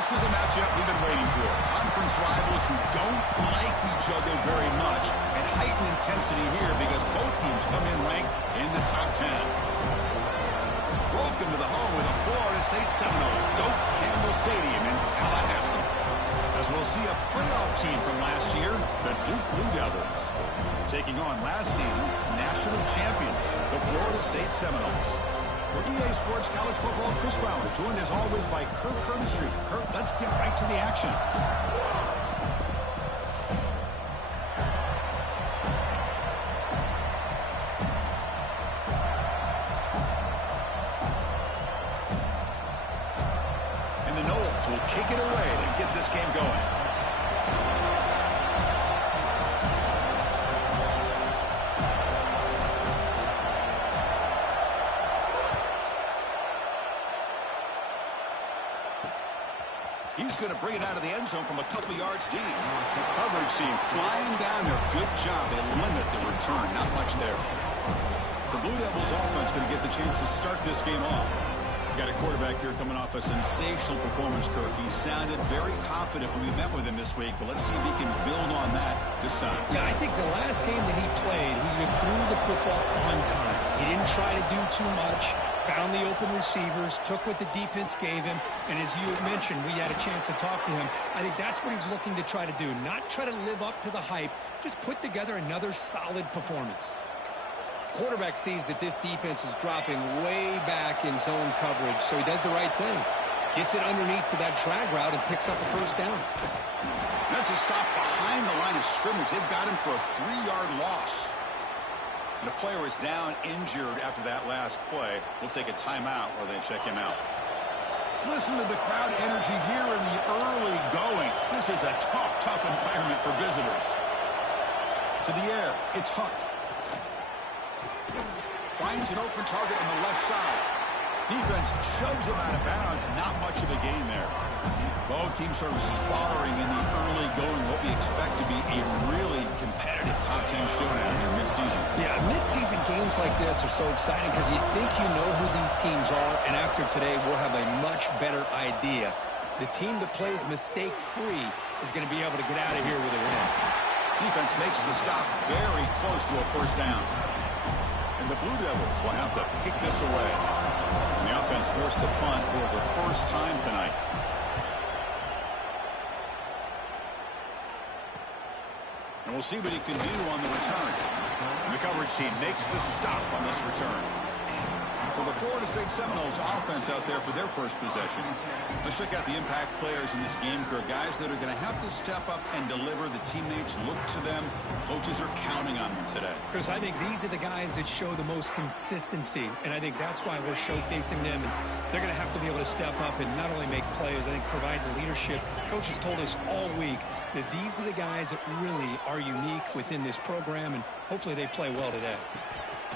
This is a matchup we've been waiting for. Conference rivals who don't like each other very much. And heightened intensity here because both teams come in ranked in the top 10. Welcome to the home of the Florida State Seminoles, Doak Campbell Stadium in Tallahassee. As we'll see a playoff team from last year, the Duke Blue Devils, taking on last season's national champions, the Florida State Seminoles. For EA Sports College Football, Chris Fowler, joined as always by Kirk Herbstreit. Kirk, let's get right to the action. And the Noles will kick it away to get this game going. He's going to bring it out of the end zone from a couple yards deep. The coverage team flying down there. Good job. They limit the return. Not much there. The Blue Devils offense going to get the chance to start this game off. Got a quarterback here coming off a sensational performance, Kirk. He sounded very confident when we met with him this week, but let's see if he can build on that this time. Yeah, I think the last game that he played, he just threw the football on time. He didn't try to do too much, found the open receivers, took what the defense gave him, and as you mentioned, we had a chance to talk to him. I think that's what he's looking to try to do, not try to live up to the hype, just put together another solid performance. Quarterback sees that this defense is dropping way back in zone coverage, so he does the right thing. Gets it underneath to that drag route and picks up the first down. That's a stop behind the line of scrimmage. They've got him for a 3-yard loss. And the player is down injured after that last play. We'll take a timeout while they check him out. Listen to the crowd energy here in the early going. This is a tough environment for visitors. To the air, it's Huck. Finds an open target on the left side. Defense shoves him out of bounds. Not much of a gain there. Both teams sort of sparring in the early going. What we expect to be a really competitive top 10 showdown here mid-season. Yeah, mid-season games like this are so exciting because you think you know who these teams are, and after today we'll have a much better idea. The team that plays mistake-free is going to be able to get out of here with a win. Defense makes the stop very close to a first down. And the Blue Devils will have to kick this away. And the offense forced to punt for the first time tonight. And we'll see what he can do on the return. And the coverage team makes the stop on this return. So the Florida State Seminoles offense out there for their first possession. Let's check out the impact players in this game, Kirk. Guys that are going to have to step up and deliver. The teammates look to them. Coaches are counting on them today. Chris, I think these are the guys that show the most consistency, and I think that's why we're showcasing them. And they're going to have to be able to step up and not only make plays, I think provide the leadership. Coaches told us all week that these are the guys that really are unique within this program, and hopefully they play well today.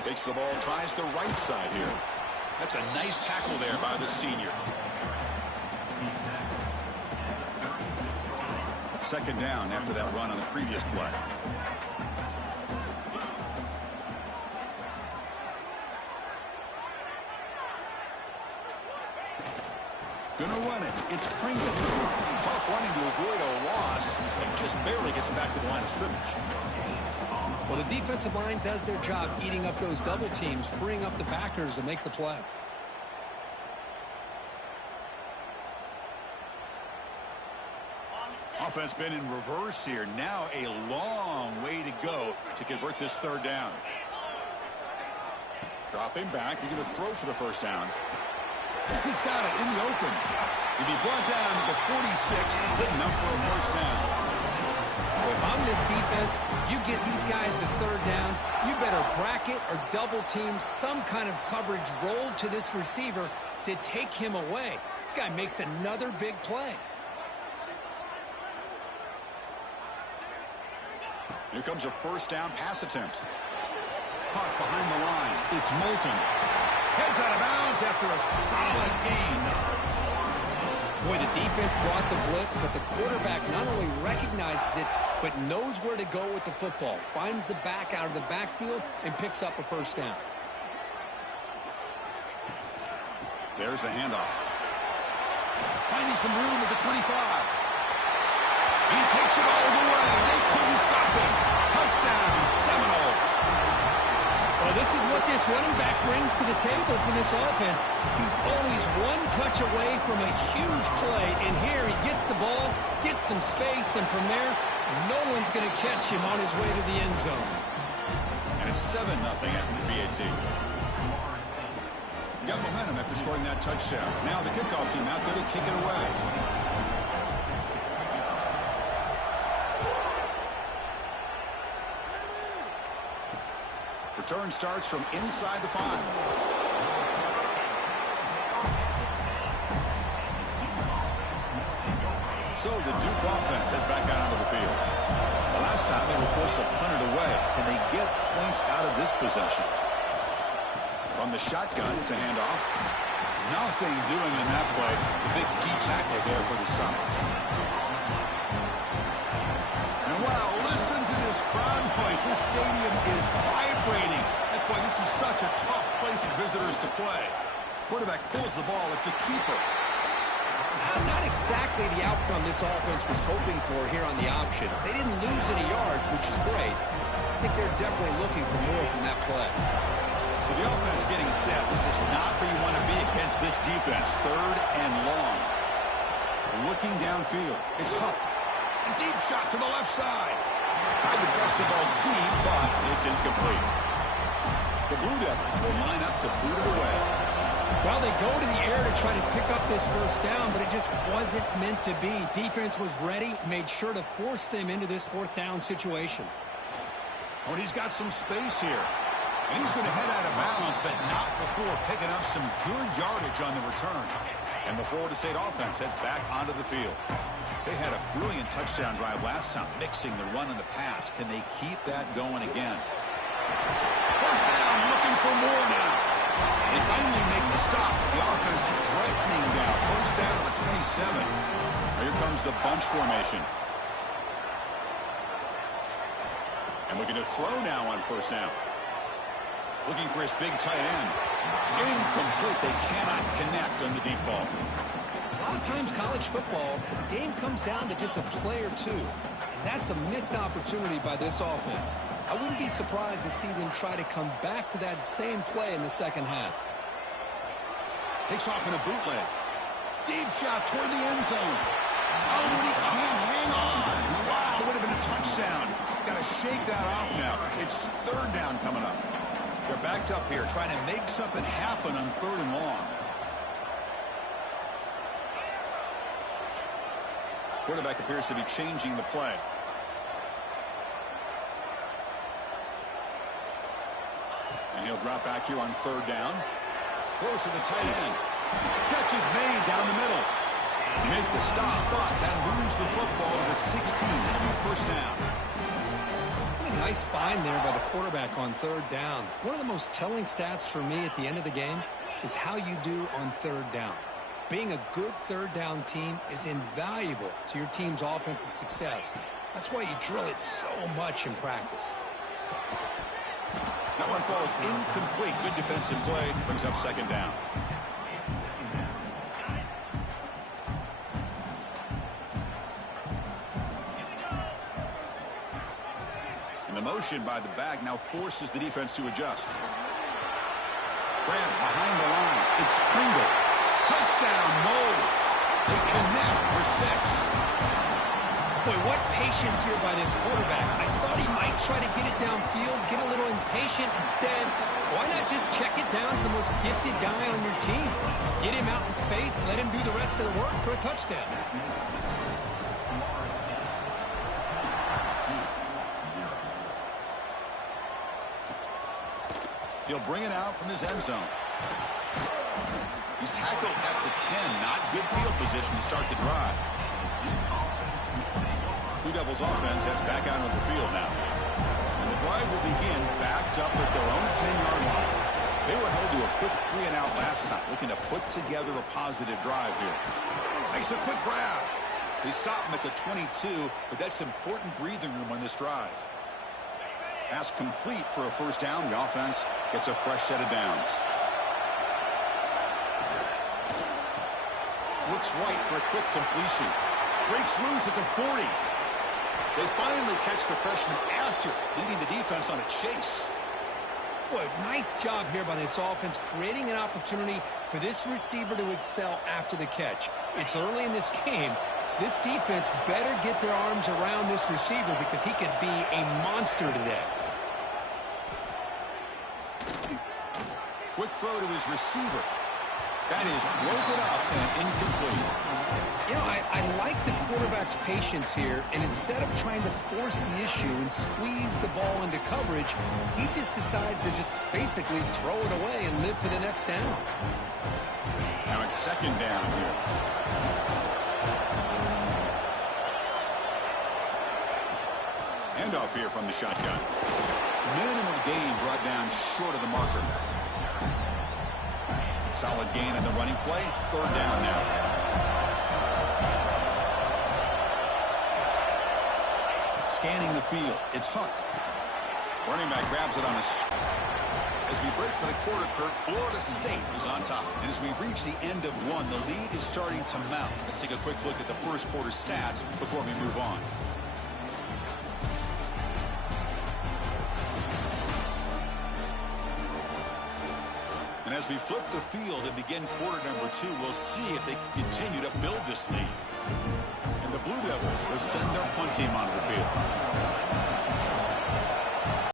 Takes the ball, tries the right side here. That's a nice tackle there by the senior. Second down after that run on the previous play. Gonna run it. It's Pringle. Tough running to avoid a loss, but just barely gets back to the line of scrimmage. Well, the defensive line does their job eating up those double teams, freeing up the backers to make the play. Offense been in reverse here. Now a long way to go to convert this third down. Dropping back. He's going to throw for the first down. He's got it in the open. He'll be brought down to the 46, good enough for a first down. If I'm this defense, you get these guys to third down, you better bracket or double team some kind of coverage roll to this receiver to take him away. This guy makes another big play. Here comes a first down pass attempt. Caught behind the line. It's Moulton. Heads out of bounds after a solid gain. Boy, the defense brought the blitz, but the quarterback not only recognizes it, but knows where to go with the football. Finds the back out of the backfield and picks up a first down. There's the handoff. Finding some room at the 25. He takes it all the way. They couldn't stop him. Touchdown, Seminoles. Well, this is what this running back brings to the table for this offense. He's always one touch away from a huge play. And here he gets the ball, gets some space, and from there, no one's going to catch him on his way to the end zone. And it's 7-0 after the PAT. Got momentum after scoring that touchdown. Now the kickoff team out there to kick it away. Return starts from inside the 5. So the Duke offense heads back out onto the field. The last time they were forced to punt it away. Can they get points out of this possession? From the shotgun, it's a handoff. Nothing doing in that play. The big D tackle there for the stop. And wow, listen to this crowd noise. This stadium is vibrating. That's why this is such a tough place for visitors to play. Quarterback pulls the ball. It's a keeper. Not exactly the outcome this offense was hoping for here on the option. They didn't lose any yards, which is great. I think they're definitely looking for more from that play. So the offense getting set. This is not where you want to be against this defense. 3rd and long. Looking downfield. It's Huck. A deep shot to the left side. Tried to press the ball deep, but it's incomplete. The Blue Devils will line up to boot it away. Well, they go to the air to try to pick up this first down, but it just wasn't meant to be. Defense was ready, made sure to force them into this 4th down situation. Oh, and he's got some space here. And he's going to head out of bounds, but not before picking up some good yardage on the return. And the Florida State offense heads back onto the field. They had a brilliant touchdown drive last time, mixing the run and the pass. Can they keep that going again? First down, looking for more now. They finally make the stop. The offense threatening down. First down to the 27. Here comes the bunch formation. And looking to throw now on first down. Looking for his big tight end. Incomplete. They cannot connect on the deep ball. A lot of times college football, the game comes down to just a play or two. And that's a missed opportunity by this offense. I wouldn't be surprised to see them try to come back to that same play in the second half. Takes off in a bootleg. Deep shot toward the end zone. Oh, and he can't hang on. Wow, it would have been a touchdown. Got to shake that off now. It's 3rd down coming up. They're backed up here trying to make something happen on 3rd and long. Quarterback appears to be changing the play. And he'll drop back here on 3rd down. Close to the tight end. Catch is made down the middle. They make the stop, but that moves the football to the 16. It'll be first down. Nice find there by the quarterback on 3rd down. One of the most telling stats for me at the end of the game is how you do on 3rd down. Being a good 3rd down team is invaluable to your team's offensive success. That's why you drill it so much in practice. That one falls incomplete. Good defensive play. Brings up 2nd down. And the motion by the back now forces the defense to adjust. Grant behind the line. It's Pringle. Touchdown, Moles. They connect for 6. Boy, what patience here by this quarterback. I thought he might try to get it downfield, get a little impatient. Instead, why not just check it down to the most gifted guy on your team? Get him out in space, let him do the rest of the work for a touchdown. He'll bring it out from his end zone. He's tackled at the 10. Not good field position to start the drive. Blue Devils offense heads back out on the field now. And the drive will begin backed up at their own 10-yard line. They were held to a quick 3-and-out last time, looking to put together a positive drive here. Makes a quick grab. They stop him at the 22, but that's important breathing room on this drive. Pass complete for a first down. The offense gets a fresh set of downs. Looks right for a quick completion. Breaks loose at the 40. They finally catch the freshman after leading the defense on a chase. Boy, nice job here by this offense, creating an opportunity for this receiver to excel after the catch. It's early in this game, so this defense better get their arms around this receiver because he could be a monster today. Quick throw to his receiver. That is broken up and incomplete. You know, I like the quarterback's patience here, and instead of trying to force the issue and squeeze the ball into coverage, he just decides to just basically throw it away and live for the next down. Now it's second down here. Handoff here from the shotgun. Minimal gain brought down short of the marker. Solid gain on the running play. Third down now. Scanning the field. It's Huck. Running back grabs it on a... As we break for the quarter, Kurt, Florida State is on top. And as we reach the end of one, the lead is starting to mount. Let's take a quick look at the first quarter stats before we move on. And as we flip the field and begin quarter number 2, we'll see if they can continue to build this lead. And the Blue Devils will send their punt team onto the field.